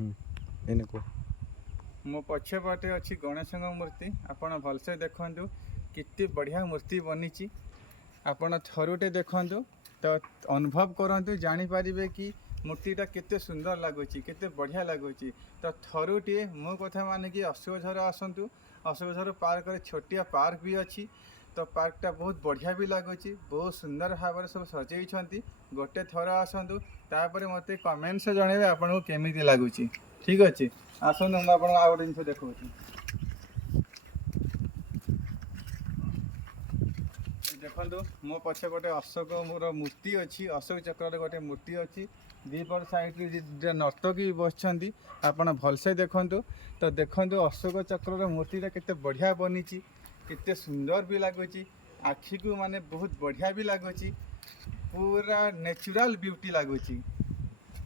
एने को मो पछे पटे अच्छी गणेश मूर्ति आपण भलसे देखु केते बढ़िया मूर्ति बनी आपण थरुटे देखु तो अनुभव करंतु जानी पारिबे कि मूर्तिटा केते सुंदर लगुच केते बढ़िया लगुच तो थरुटे मो कथा माने कि अशोकझर आसतु अशोकझर पार्क रे छोटिया पार्क भी अच्छी तो पार्कटा बहुत बढ़िया भी लगुच बहुत सुंदर भाव में सब सजेई गोटे थर आसतु तापर मते कमेंट्स जणेबे आपको केमिति लगुच ठीक अच्छे आसतु मुझे आपको आ गोटे जिन देखा देखो मो पछे गोटे अशोक मोर मूर्ति अच्छी अशोक चक्र गोटे मूर्ति अच्छी दीपर साइड नर्तकी बसती आपड़ भलसे देखु तो देखो अशोक चक्र मूर्तिटा केते बढ़िया बनी केते सुंदर भी लगुच आखि को माने बहुत बढ़िया भी लगुच पूरा नेचुरल ब्यूटी लगुच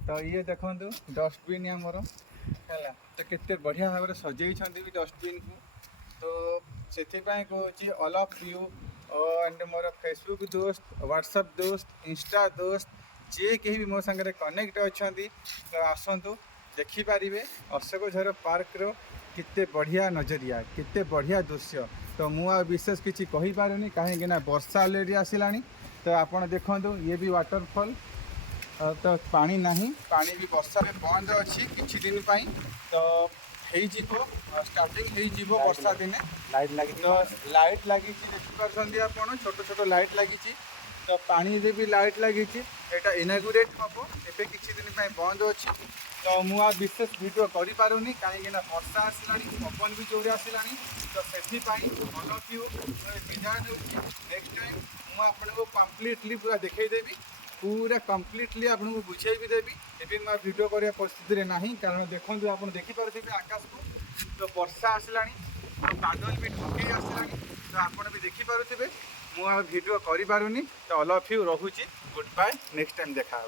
तो ये देखो डस्टबिन आमर है तो केते बढ़िया भाव में सजेई भी डस्टबिन को तो से कहूँ all of you and more Facebook दोस्त व्हाट्सएप दोस्त इंस्टा दोस्त जे कहीं भी मो सागर कनेक्ट अच्छा तो आसतु देखिपारे अशोकझर पार्क रो केते बढ़िया नजरिया केते बढ़िया दृश्य तो मुझे विशेष किसी कहींपारूनी कहीं वर्षा अलरेडी आसला तो आपड़ देखु ये भी वाटरफॉल तो पानी नहीं पानी भी वर्षा में बंद अच्छी किछि दिन पाई तो स्टार्टिंग हो वर्षा दिने लाइट लगी तो लाइट लगी देखिपार आप छोट छोट लाइट लगी तो पानी रे भी लाइट लगी एटा इनागुरेट हम ए किछि दिन पाई बंद अच्छी तो मुझे विशेष वीडियो कर पारुनी कहीं वर्षा आसला पवन भी जोरे आसला तो से ऑल ऑफ यू विदाय दूसरी नेक्स्ट टाइम मुझे आपको कम्प्लीटली पूरा देखईदेवी पूरा कम्प्लीटली आपको बुझे भी देवी एवं मैं वीडियो करने परिस्थिति ना कारण देखो आप देखिपे आकाश को तो वर्षा आसला तो बादल भी ढके आसला तो आप भी देखिपे मुझे वीडियो कर पारुनी तो ऑल ऑफ यू रोचे गुड बाय नेक्स्ट टाइम देखा।